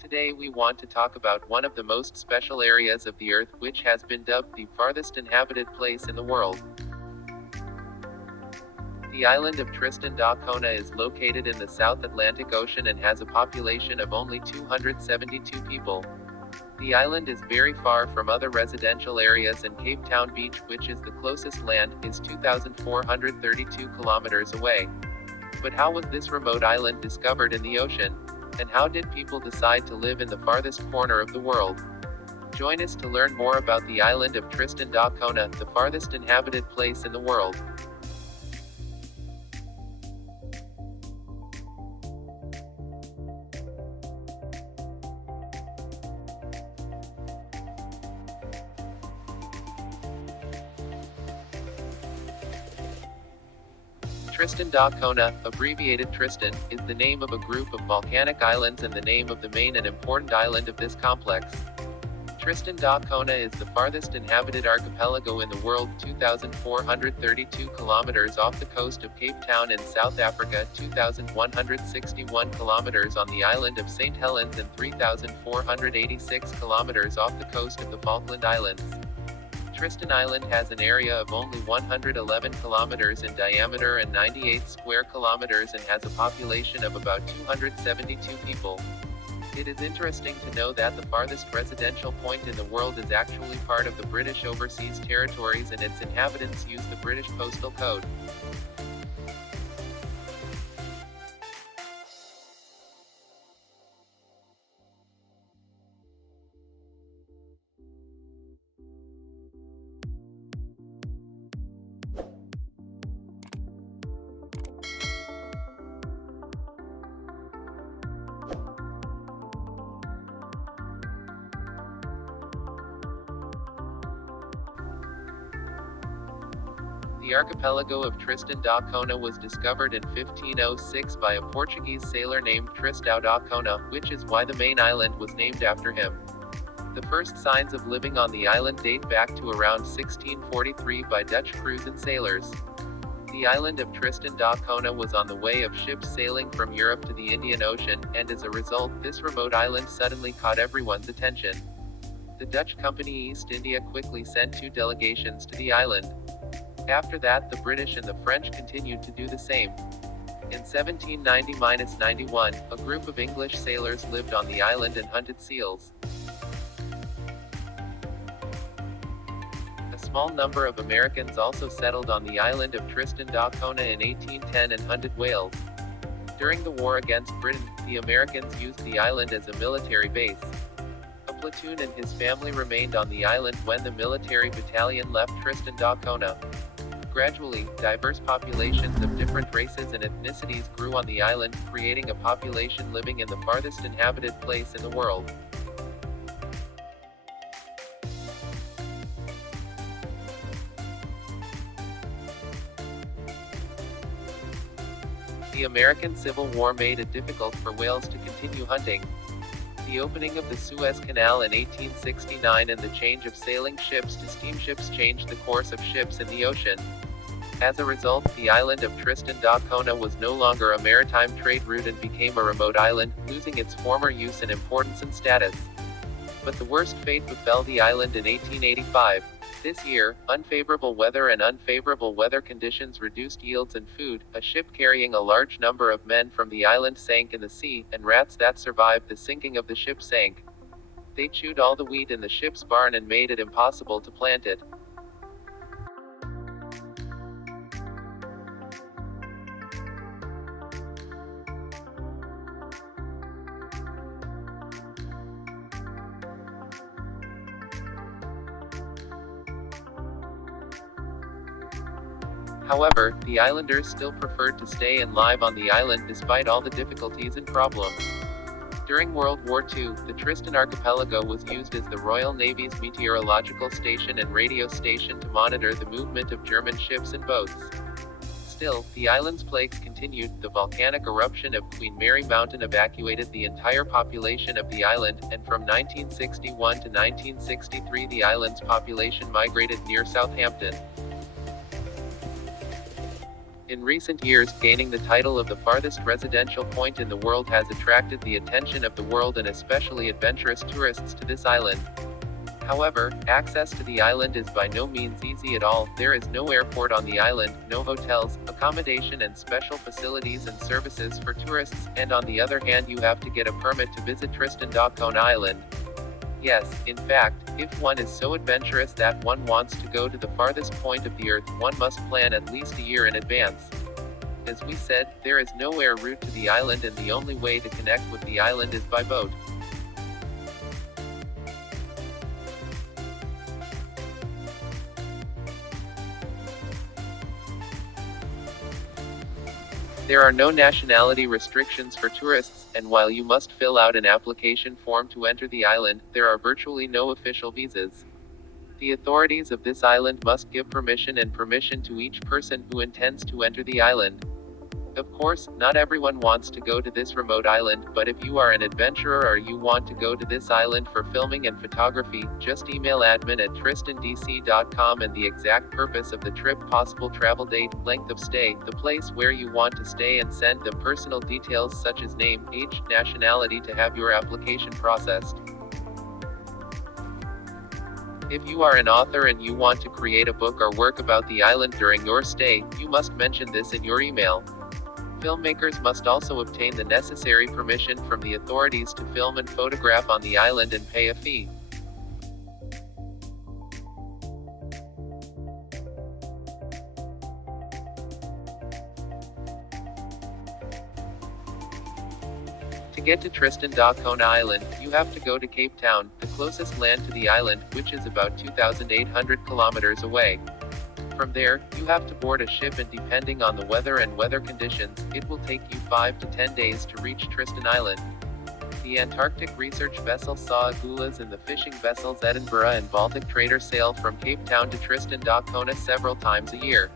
Today we want to talk about one of the most special areas of the Earth, which has been dubbed the farthest inhabited place in the world. The island of Tristan da Cunha is located in the South Atlantic Ocean and has a population of only 272 people. The island is very far from other residential areas, and Cape Town Beach, which is the closest land, is 2,432 kilometers away. But how was this remote island discovered in the ocean? And how did people decide to live in the farthest corner of the world? Join us to learn more about the island of Tristan da Cunha, the farthest inhabited place in the world. Tristan da Cunha, abbreviated Tristan, is the name of a group of volcanic islands and the name of the main and important island of this complex. Tristan da Cunha is the farthest inhabited archipelago in the world, 2,432 kilometers off the coast of Cape Town in South Africa, 2,161 kilometers on the island of St. Helens, and 3,486 kilometers off the coast of the Falkland Islands. Tristan Island has an area of only 111 kilometers in diameter and 98 square kilometers, and has a population of about 272 people. It is interesting to know that the farthest residential point in the world is actually part of the British Overseas Territories, and its inhabitants use the British Postal Code. The archipelago of Tristan da Cunha was discovered in 1506 by a Portuguese sailor named Tristão da Cunha, which is why the main island was named after him. The first signs of living on the island date back to around 1643 by Dutch crews and sailors. The island of Tristan da Cunha was on the way of ships sailing from Europe to the Indian Ocean, and as a result, this remote island suddenly caught everyone's attention. The Dutch company East India quickly sent 2 delegations to the island. After that, the British and the French continued to do the same. In 1790–91, a group of English sailors lived on the island and hunted seals. A small number of Americans also settled on the island of Tristan da Cunha in 1810 and hunted whales. During the war against Britain, the Americans used the island as a military base. A platoon and his family remained on the island when the military battalion left Tristan da Cunha. Gradually, diverse populations of different races and ethnicities grew on the island, creating a population living in the farthest inhabited place in the world. The American Civil War made it difficult for whales to continue hunting. The opening of the Suez Canal in 1869 and the change of sailing ships to steamships changed the course of ships in the ocean. As a result, the island of Tristan da Cunha was no longer a maritime trade route and became a remote island, losing its former use and importance and status. But the worst fate befell the island in 1885. This year, unfavorable weather and unfavorable weather conditions reduced yields and food. A ship carrying a large number of men from the island sank in the sea, and rats that survived the sinking of the ship sank. They chewed all the wheat in the ship's barn and made it impossible to plant it. However, the islanders still preferred to stay and live on the island despite all the difficulties and problems. During World War II, the Tristan archipelago was used as the Royal Navy's meteorological station and radio station to monitor the movement of German ships and boats. Still, the island's plagues continued. The volcanic eruption of Queen Mary Mountain evacuated the entire population of the island, and from 1961 to 1963 the island's population migrated near Southampton. In recent years, gaining the title of the farthest residential point in the world has attracted the attention of the world and especially adventurous tourists to this island. However, access to the island is by no means easy at all. There is no airport on the island, no hotels, accommodation and special facilities and services for tourists, and on the other hand you have to get a permit to visit Tristan da Cunha Island. Yes, in fact, if one is so adventurous that one wants to go to the farthest point of the earth, one must plan at least a year in advance. As we said, there is no air route to the island and the only way to connect with the island is by boat. There are no nationality restrictions for tourists, and while you must fill out an application form to enter the island, there are virtually no official visas. The authorities of this island must give permission to each person who intends to enter the island. Of course, not everyone wants to go to this remote island, but if you are an adventurer or you want to go to this island for filming and photography, just email admin@tristandc.com and the exact purpose of the trip, possible travel date, length of stay, the place where you want to stay, and send them personal details such as name, age, nationality to have your application processed. If you are an author and you want to create a book or work about the island during your stay, you must mention this in your email. Filmmakers must also obtain the necessary permission from the authorities to film and photograph on the island and pay a fee. To get to Tristan da Cunha Island, you have to go to Cape Town, the closest land to the island, which is about 2,800 kilometers away. From there, you have to board a ship and depending on the weather and weather conditions, it will take you 5 to 10 days to reach Tristan Island. The Antarctic research vessel SAW Aguilas and the fishing vessels Edinburgh and Baltic Trader sail from Cape Town to Tristan da Cunha several times a year.